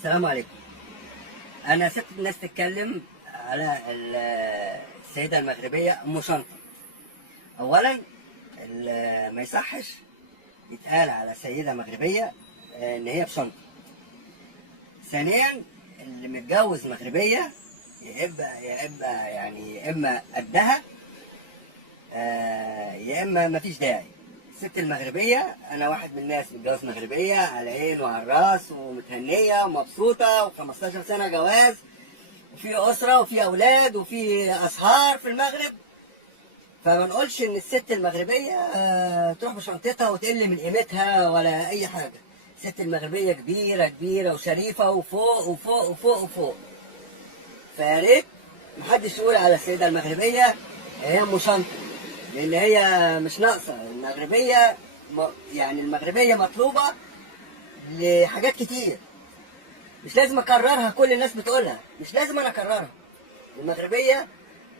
السلام عليكم. أنا سبت الناس تتكلم على السيدة المغربية أم شنطة. أولا ما يصحش يتقال على سيدة مغربية إن هي بشنطة. ثانيا اللي متجوز مغربية يا إما قدها يا إما مفيش داعي. الست المغربية، أنا واحد من الناس متجوز مغربية على عين وعلى الراس ومتهنية ومبسوطة و15 سنة جواز وفي أسرة وفي أولاد وفي أسهار في المغرب. فما نقولش إن الست المغربية تروح بشنطتها وتقل من قيمتها ولا أي حاجة. الست المغربية كبيرة كبيرة وشريفة وفوق وفوق وفوق وفوق. فيا ريت محدش يقول على السيدة المغربية هي أم شنطة، لأن هي مش ناقصة. المغربية يعني المغربية مطلوبة لحاجات كتير، مش لازم أكررها. كل الناس بتقولها، مش لازم أنا أكررها.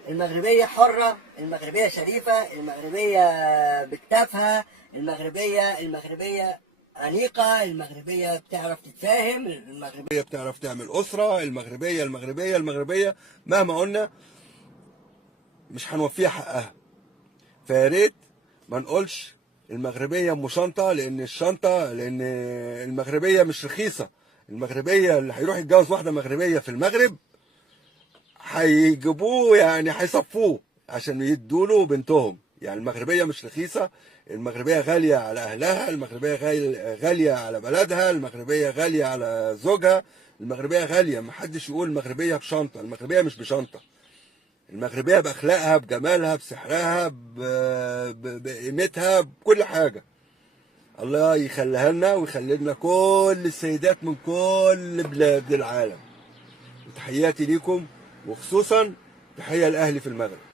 المغربية حرة، المغربية شريفة، المغربية بكتافها، المغربية أنيقة، المغربية بتعرف تتفاهم، المغربية بتعرف تعمل أسرة. المغربية مهما قلنا مش هنوفيها حقها. فيا ريت ما نقولش المغربية أم شنطة، لأن المغربية مش رخيصة. المغربية اللي هيروح يتجوز واحدة مغربية في المغرب هيجيبوه، يعني هيصفوه عشان يدوله بنتهم. يعني المغربية مش رخيصة، المغربية غالية على أهلها، المغربية غالية على بلدها، المغربية غالية على زوجها، المغربية غالية. محدش يقول المغربية بشنطة. المغربية مش بشنطة، المغربية بأخلاقها، بجمالها، بسحرها، بقيمتها، بكل حاجة. الله يخليها لنا ويخلي لنا كل السيدات من كل بلاد العالم. وتحياتي ليكم، وخصوصا تحية لأهلي في المغرب.